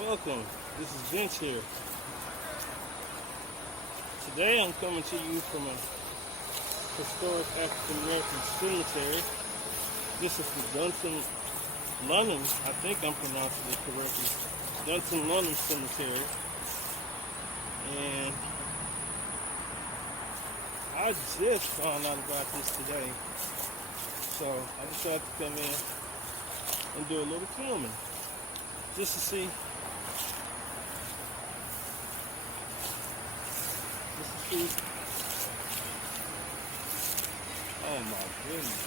welcome. This is Vince here. Today I'm coming to you from a historic African American cemetery. This is the Dawson-Lunnon, I think I'm pronouncing it correctly, Dawson-Lunnon Cemetery. And I just found out about this today. So I decided to come in and do a little filming. Just to see. Oh my goodness.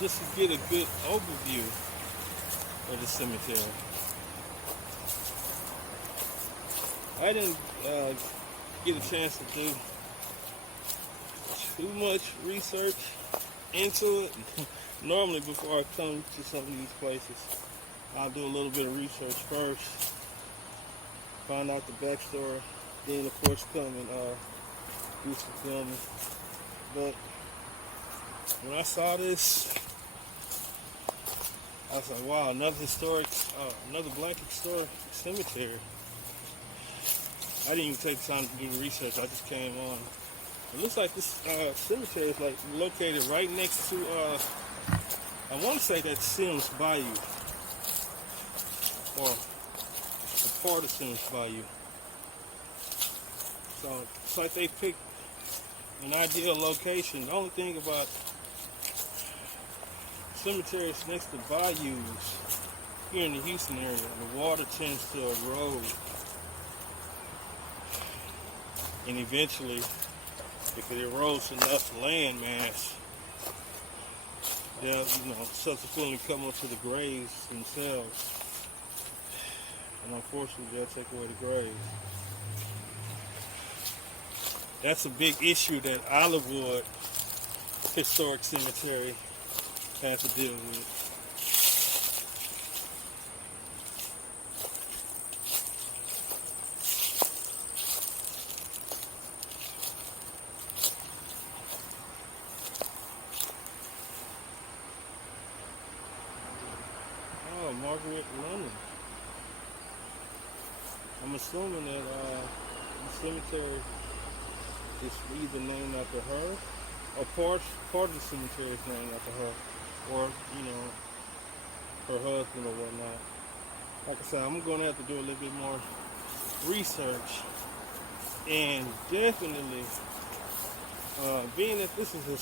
Just to get a good overview of the cemetery. I didn't get a chance to do too much research into it. Normally before I come to some of these places, I'll do a little bit of research first, find out the backstory, then of course come and do some filming. But when I saw this, I was like, wow, another black historic cemetery. I didn't even take the time to do the research, I just came on. It looks like this cemetery is like located right next to, I want to say that's Sims Bayou, or a part of Sims Bayou. So it's like they picked an ideal location. The only thing about cemeteries next to bayous here in the Houston area, the water tends to erode, and eventually, if it erodes enough land mass, they'll, subsequently come up to the graves themselves. And unfortunately, they'll take away the graves. That's a big issue that Olivewood Historic Cemetery has to deal with. Margaret London. I'm assuming that the cemetery is either named after her, or part of the cemetery is named after her, or her husband or whatnot. Like I said, I'm going to have to do a little bit more research, and definitely, being that this is a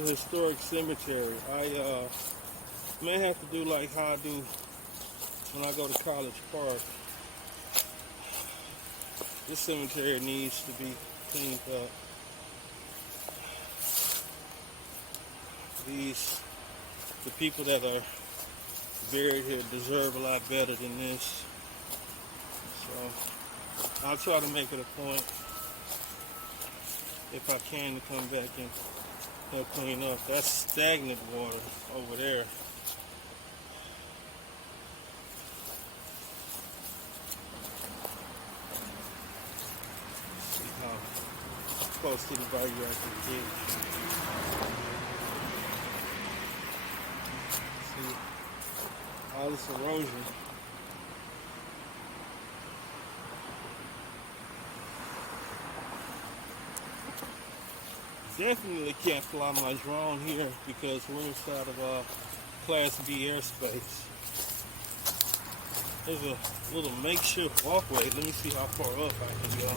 historic cemetery, I may have to do like how I do when I go to College Park. This cemetery needs to be cleaned up. The people that are buried here deserve a lot better than this. So I'll try to make it a point, if I can, to come back and help clean up. That's stagnant water over there. Close to the bayou I can get. See all this erosion. Definitely can't fly my drone here because we're inside of Class B airspace. There's a little makeshift walkway. Let me see how far up I can go.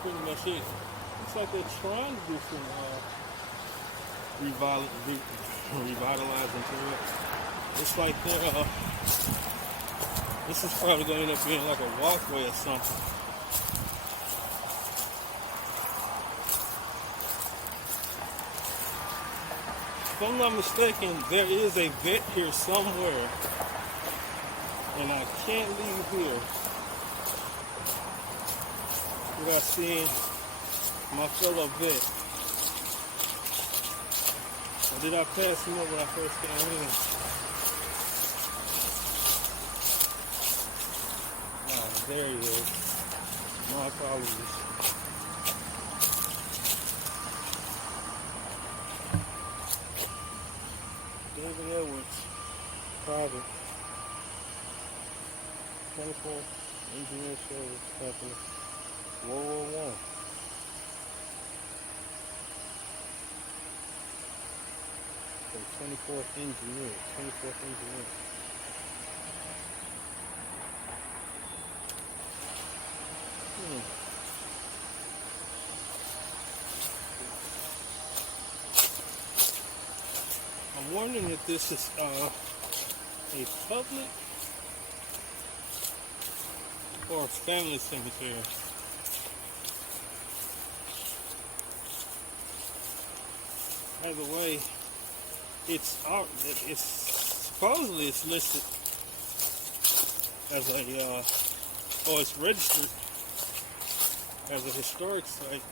Pretty much it. Looks like they're trying to do some revitalizing to it. It's like they're this is probably going to end up being like a walkway or something. If I'm not mistaken, there is a vet here somewhere, and I can't leave here without seeing my fellow vet. Or did I pass him over when I first came in? There he is. My apologies. David Edwards, private, 24 Engineer Service Company, World War I. So 24th Engineer, 24th Engineer. I'm wondering if this is a public or a family cemetery. Either way, it's supposedly it's listed as a or it's registered as a historic site,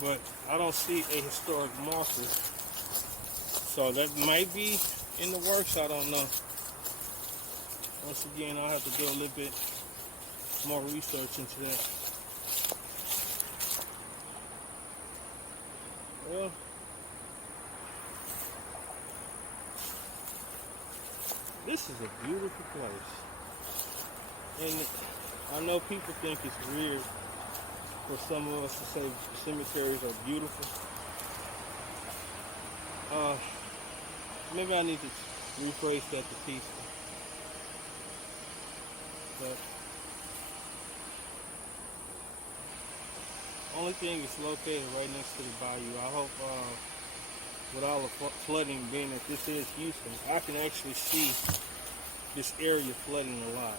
but I don't see a historic marker. So that might be in the works, I don't know. Once again, I'll have to do a little bit more research into that. Well, this is a beautiful place. And I know people think it's weird for some of us to say cemeteries are beautiful. Maybe I need to rephrase that to peaceful. But only thing is located right next to the bayou. I hope with all the flooding being that this is Houston, I can actually see this area flooding a lot.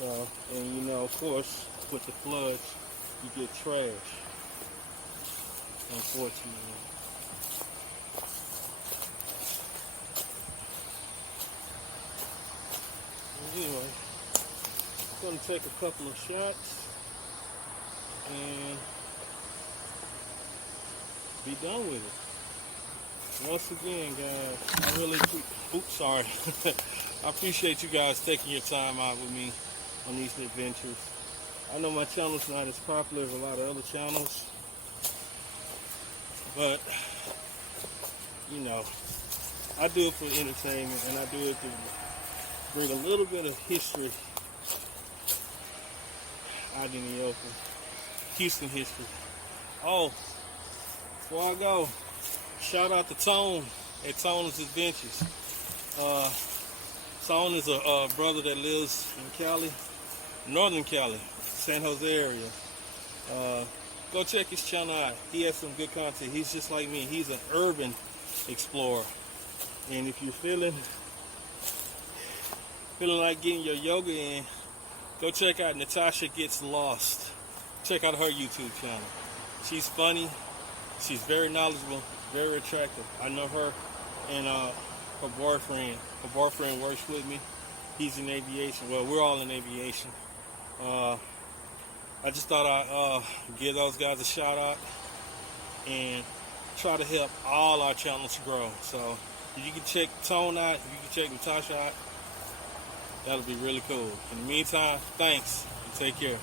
So, and you know, of course, with the floods, you get trash, unfortunately. Anyway, I'm going to take a couple of shots and be done with it. Once again, guys, I really, sorry. I appreciate you guys taking your time out with me on these adventures. I know my channel's not as popular as a lot of other channels, but, you know, I do it for entertainment, and I do it to bring a little bit of history out in the open. Houston history. Oh, before I go, shout out to Tone at Tone's Adventures. Tone is a brother that lives in Cali, Northern Cali, San Jose area. Go check his channel out. He has some good content. He's just like me. He's an urban explorer. And if you're feeling like getting your yoga in, go check out Natasha Gets Lost. Check out her YouTube channel. She's funny. She's very knowledgeable, very attractive. I know her and her boyfriend. Her boyfriend works with me. He's in aviation. Well, we're all in aviation. I just thought I'd give those guys a shout out and try to help all our channels grow. So if you can check Tone out, if you can check Natasha out, that'll be really cool. In the meantime, thanks and take care.